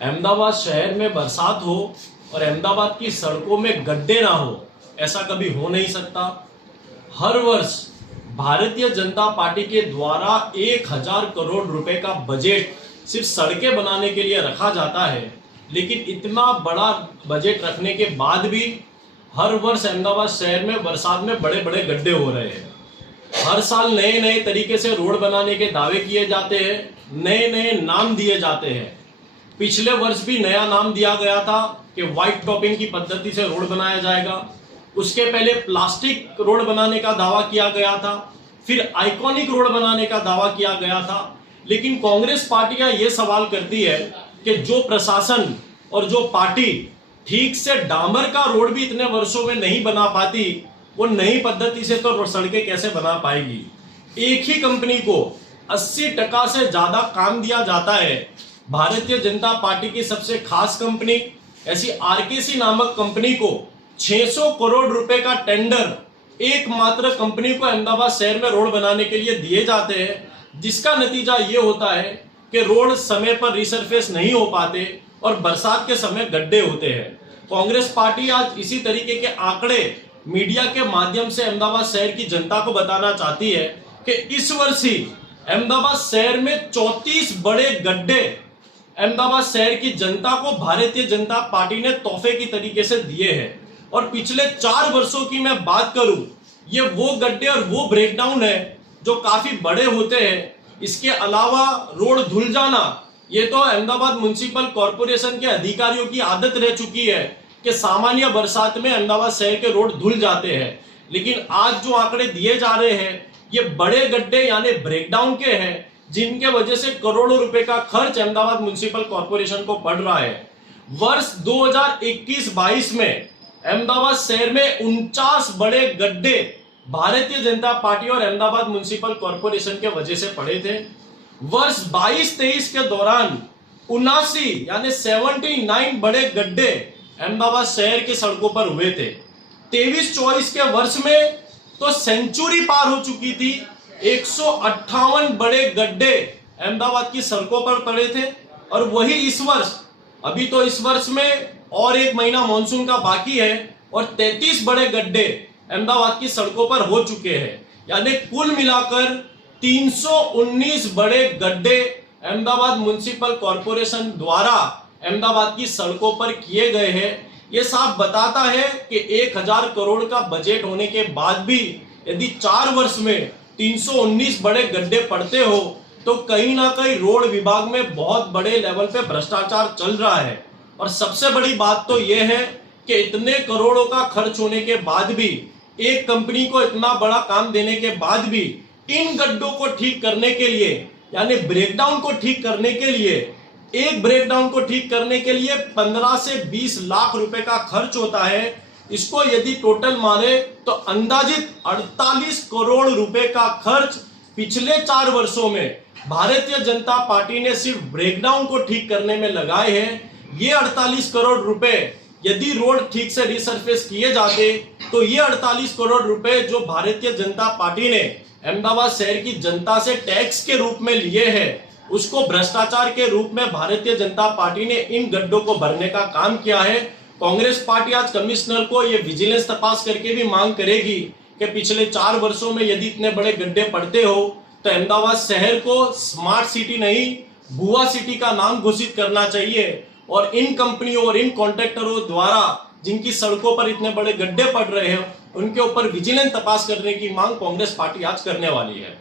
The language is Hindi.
अहमदाबाद शहर में बरसात हो और अहमदाबाद की सड़कों में गड्ढे ना हो, ऐसा कभी हो नहीं सकता। हर वर्ष भारतीय जनता पार्टी के द्वारा 1000 करोड़ रुपए का बजट सिर्फ सड़कें बनाने के लिए रखा जाता है, लेकिन इतना बड़ा बजट रखने के बाद भी हर वर्ष अहमदाबाद शहर में बरसात में बड़े बड़े गड्ढे हो रहे हैं। हर साल नए नए तरीके से रोड बनाने के दावे किए जाते हैं, नए नए नाम दिए जाते हैं। पिछले वर्ष भी नया नाम दिया गया था कि व्हाइट टॉपिंग की पद्धति से रोड बनाया जाएगा। उसके पहले प्लास्टिक रोड बनाने का दावा किया गया था, फिर आइकॉनिक रोड बनाने का दावा किया गया था। लेकिन कांग्रेस पार्टियां ये सवाल करती है कि जो प्रशासन और जो पार्टी ठीक से डामर का रोड भी इतने वर्षों में नहीं बना पाती, वो नई पद्धति से तो सड़कें कैसे बना पाएगी। एक ही कंपनी को 80% से ज्यादा काम दिया जाता है। भारतीय जनता पार्टी की सबसे खास कंपनी ऐसी आरकेसी नामक कंपनी को 600 करोड़ रुपए का टेंडर एकमात्र कंपनी को अहमदाबाद शहर में रोड बनाने के लिए दिए जाते हैं, जिसका नतीजा ये होता है कि रोड समय पर रिसरफेस नहीं हो पाते और बरसात के समय गड्ढे होते हैं। कांग्रेस पार्टी आज इसी तरीके के आंकड़े मीडिया के माध्यम से अहमदाबाद शहर की जनता को बताना चाहती है कि इस वर्ष ही अहमदाबाद शहर में 34 बड़े गड्ढे अहमदाबाद शहर की जनता को भारतीय जनता पार्टी ने तोहफे की तरीके से दिए हैं। और पिछले 4 वर्षों की मैं बात करूं, ये वो गड्ढे और वो ब्रेकडाउन है जो काफी बड़े होते हैं। इसके अलावा रोड धुल जाना, ये तो अहमदाबाद म्युनिसिपल कॉर्पोरेशन के अधिकारियों की आदत रह चुकी है कि सामान्य बरसात में अहमदाबाद शहर के रोड धुल जाते हैं। लेकिन आज जो आंकड़े दिए जा रहे हैं, ये बड़े गड्ढे यानी ब्रेकडाउन के हैं, जिनके वजह से करोड़ों रुपए का खर्च अहमदाबाद म्युनिसिपल कॉर्पोरेशन को पड़ रहा है। वर्ष 2021-22 में अहमदाबाद शहर में 49 बड़े गड्ढे भारतीय जनता पार्टी और अहमदाबाद म्युनिसिपल कॉर्पोरेशन के वजह से पड़े थे। वर्ष 22-23 के दौरान 79 यानी 79 बड़े गड्ढे अहमदाबाद शहर के सड़कों पर हुए थे। 23-24 के वर्ष में तो सेंचुरी पार हो चुकी थी। 158 बड़े गड्ढे अहमदाबाद की सड़कों पर पड़े थे। और वही इस वर्ष, अभी तो इस वर्ष में और 1 महीना मानसून का बाकी है और 33 बड़े गड्ढे अहमदाबाद की सड़कों पर हो चुके हैं। यानी कुल मिलाकर 319 बड़े गड्ढे अहमदाबाद म्युनिसिपल कॉर्पोरेशन द्वारा अहमदाबाद की सड़कों पर किए गए हैं। यह साफ बताता है कि 1000 करोड़ का बजट होने के बाद भी यदि 4 वर्ष में 319 बड़े गड्ढे पड़ते हो, तो कहीं ना कहीं रोड विभाग में बहुत बड़े लेवल पे भ्रष्टाचार चल रहा है। और सबसे बड़ी बात तो यह है कि इतने करोड़ों का खर्च होने के बाद भी, एक कंपनी को इतना बड़ा काम देने के बाद भी, इन गड्ढों को ठीक करने के लिए यानी ब्रेकडाउन को ठीक करने के लिए, एक ब्रेकडाउन को ठीक करने के लिए 15 से 20 लाख रुपए का खर्च होता है। इसको यदि टोटल माने तो अंदाजित 48 करोड़ रुपए का खर्च पिछले 4 वर्षों में भारतीय जनता पार्टी ने सिर्फ ब्रेकडाउन को ठीक करने में लगाए हैं। ये 48 करोड़ रुपए यदि रोड ठीक से रिसरफेस किए जाते, तो ये 48 करोड़ रुपए जो भारतीय जनता पार्टी ने अहमदाबाद शहर की जनता से टैक्स के रूप में लिए हैं, उसको भ्रष्टाचार के रूप में भारतीय जनता पार्टी ने इन गड्ढों को भरने का काम किया है। कांग्रेस पार्टी आज कमिश्नर को ये विजिलेंस तपास करके भी मांग करेगी कि पिछले 4 वर्षों में यदि इतने बड़े गड्ढे पड़ते हो, तो अहमदाबाद शहर को स्मार्ट सिटी नहीं, भुआ सिटी का नाम घोषित करना चाहिए। और इन कंपनियों और इन कॉन्ट्रैक्टरों द्वारा जिनकी सड़कों पर इतने बड़े गड्ढे पड़ रहे हैं, उनके ऊपर विजिलेंस तपास करने की मांग कांग्रेस पार्टी आज करने वाली है।